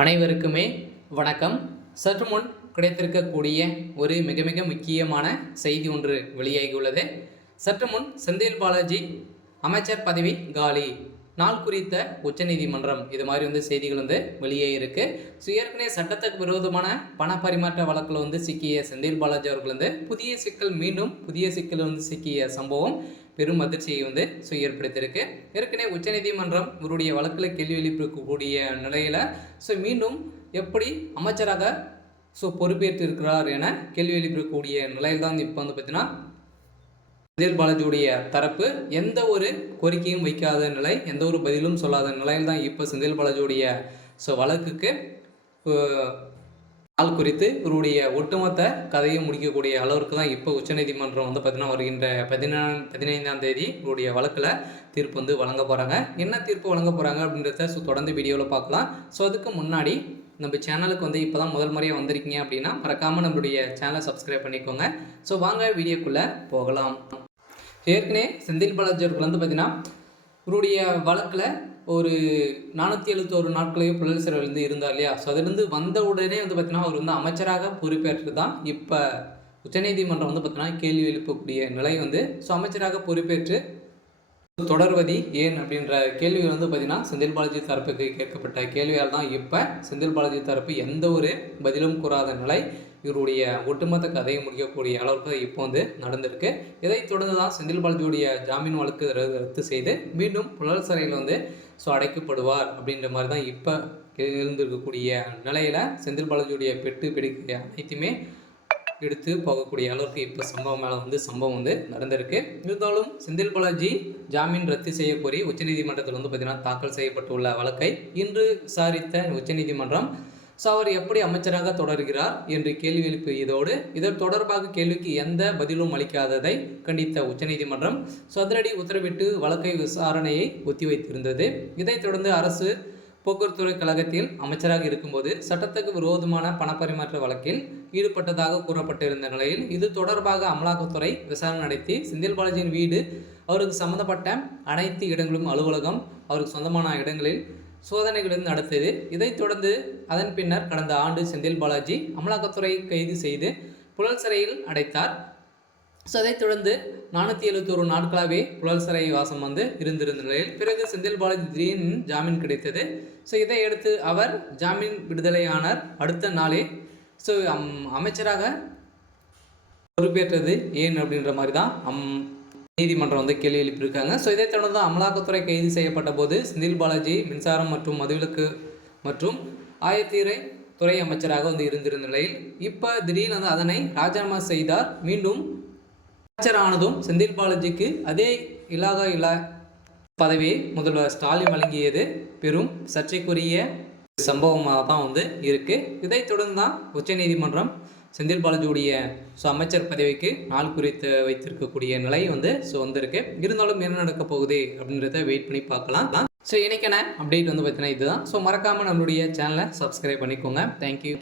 அனைவருக்குமே வணக்கம். சற்று முன் கிடைத்திருக்கக்கூடிய ஒரு மிக மிக முக்கியமான செய்தி ஒன்று வெளியாகியுள்ளது. சற்று முன் செந்தில் பாலாஜி அமைச்சர் பதவி காலி, நாள் குறித்த உச்சநீதிமன்றம், இது மாதிரி செய்திகள் வெளியே இருக்கு. ஸோ ஏற்கனவே சட்டத்துக்கு விரோதமான பண பரிமாற்ற வழக்கில் சிக்கிய செந்தில் பாலாஜி அவர்கள் புதிய சிக்கல், மீண்டும் புதிய சிக்கல் சிக்கிய சம்பவம் பெரும் அதிர்ச்சியை ஏற்படுத்தியிருக்கு. ஏற்கனவே உச்சநீதிமன்றம் இவருடைய வழக்கில் கேள்வி எழுப்பியிருக்கக்கூடிய நிலையில் மீண்டும் எப்படி அமைச்சராக பொறுப்பேற்று இருக்கிறார் என கேள்வி எழுப்பியிருக்கக்கூடிய நிலையில் தான் இப்போ பார்த்தீங்கன்னா செந்தில் பாலாஜியுடைய தரப்பு எந்த ஒரு கோரிக்கையும் வைக்காத நிலை, எந்த ஒரு பதிலும் சொல்லாத நிலையில் தான் இப்போ செந்தில் பாலாஜியுடைய வழக்குக்கு நாள் குறித்து இவருடைய ஒட்டுமொத்த கதையை முடிக்கக்கூடிய அளவிற்கு தான் இப்போ உச்சநீதிமன்றம் பார்த்தீங்கன்னா வருகின்ற 15ஆம் தேதி இவருடைய வழக்கில் தீர்ப்பு வழங்க போகிறாங்க. என்ன தீர்ப்பு வழங்க போகிறாங்க அப்படின்றத தொடர்ந்து வீடியோவில் பார்க்கலாம். அதுக்கு முன்னாடி நம்ம சேனலுக்கு இப்போ தான் முதல் முறையாக வந்திருக்கீங்க அப்படின்னா மறக்காமல் நம்மளுடைய சேனலை சப்ஸ்கிரைப் பண்ணிக்கோங்க. வாங்க வீடியோக்குள்ளே போகலாம். ஏற்கனவே செந்தில் பாலாஜி அவர்கள் பார்த்தீங்கன்னா இவருடைய வழக்கில் ஒரு 471 நாட்களையோ புழல் சிறையில் இருந்தார் இல்லையா. அதிலிருந்து வந்த உடனே பார்த்தீங்கன்னா அவர் அமைச்சராக பொறுப்பேற்று தான் இப்போ உச்சநீதிமன்றம் பார்த்தீங்கன்னா கேள்வி எழுப்பக்கூடிய நிலை அமைச்சராக பொறுப்பேற்று தொடர்வதி ஏன் அப்படின்ற கேள்விகள் பார்த்தீங்கன்னா செந்தில் பாலாஜி தரப்புக்கு கேட்கப்பட்ட கேள்வியால் தான் இப்போ செந்தில் பாலாஜி தரப்பு எந்த ஒரு பதிலும் கூறாத நிலை, இவருடைய ஒட்டுமொத்த கதையை முடிக்கக்கூடிய அளவுக்கு இப்போ நடந்திருக்கு. இதைத் தொடர்ந்து தான் செந்தில் பாலாஜியுடைய ஜாமீன் வழக்கு ரத்து செய்து மீண்டும் புழல் சிறையில் அடைக்கப்படுவார் அப்படின்ற மாதிரி தான் இப்போ இருந்திருக்கக்கூடிய நிலையில் செந்தில் பாலாஜியுடைய பெட்டு பிடிக்கிற அனைத்துமே எடுத்து போகக்கூடிய அளவுக்கு இப்போ சம்பவம் மேலே சம்பவம் நடந்திருக்கு. இருந்தாலும் செந்தில் பாலாஜி ஜாமீன் ரத்து செய்ய கோரி உச்சநீதிமன்றத்தில் பார்த்தீங்கன்னா தாக்கல் செய்யப்பட்டுள்ள வழக்கை இன்று விசாரித்த உச்சநீதிமன்றம் அவர் எப்படி அமைச்சராக தொடர்கிறார் என்று கேள்வி எழுப்பியதோடு இதன் தொடர்பாக கேள்விக்கு எந்த பதிலும் அளிக்காததை கண்டித்த உச்சநீதிமன்றம் அதிரடி உத்தரவிட்டு வழக்கை விசாரணையை ஒத்திவைத்திருந்தது. இதைத் தொடர்ந்து அரசு போக்குவரத்துறை கழகத்தில் அமைச்சராக இருக்கும்போது சட்டத்துக்கு விரோதமான பணப்பரிமாற்ற வழக்கில் ஈடுபட்டதாக கூறப்பட்டிருந்த நிலையில் இது தொடர்பாக அமலாக்கத்துறை விசாரணை நடத்தி செந்தில் பாலாஜியின் வீடு, அவருக்கு சம்பந்தப்பட்ட அனைத்து இடங்களும், அலுவலகம், அவருக்கு சொந்தமான இடங்களில் சோதனைகளும் நடத்தியது. இதைத் தொடர்ந்து அதன் பின்னர் கடந்த ஆண்டு செந்தில் பாலாஜி அமலாக்கத்துறை கைது செய்து புழல் சிறையில் அடைத்தார். அதைத் தொடர்ந்து 471 நாட்களாகவே புழல் சிறை வாசம் இருந்திருந்த நிலையில் பிறகு செந்தில் பாலாஜி திடீர்னு ஜாமீன் கிடைத்தது. இதையடுத்து அவர் ஜாமீன் விடுதலையானார். அடுத்த நாளே அமைச்சராக பொறுப்பேற்றது ஏன் அப்படின்ற மாதிரி தான் நீதிமன்றம் கேள்வி எழுப்பியிருக்காங்க. இதைத் தொடர்ந்து தான் அமலாக்கத்துறை கைது செய்யப்பட்ட போது செந்தில் பாலாஜி மின்சாரம் மற்றும் மதுவிலக்கு மற்றும் ஆயத்தீரை துறை அமைச்சராக இருந்திருந்த நிலையில் இப்போ திடீர்னு அதனை ராஜினாமா செய்தார். மீண்டும் அமைச்சரானதும் செந்தில் பாலாஜிக்கு அதே இலாகா பதவியை முதல்வர் ஸ்டாலின் வழங்கியது பெரும் சர்ச்சைக்குரிய சம்பவமாக தான் இருக்கு. இதைத் தொடர்ந்து தான் உச்சநீதிமன்றம் செந்தில் பாலாஜியுடைய அமைச்சர் பதவிக்கு நாள் குறித்து வைத்திருக்கக்கூடிய நிலை வந்திருக்கு. இருந்தாலும் என்ன நடக்க போகுது அப்படின்றத வெயிட் பண்ணி பார்க்கலாம். இன்னைக்கான அப்டேட் பார்த்தீங்கன்னா இதுதான். மறக்காமல் நம்மளுடைய சேனலை சப்ஸ்கிரைப் பண்ணிக்கோங்க. தேங்க்யூ.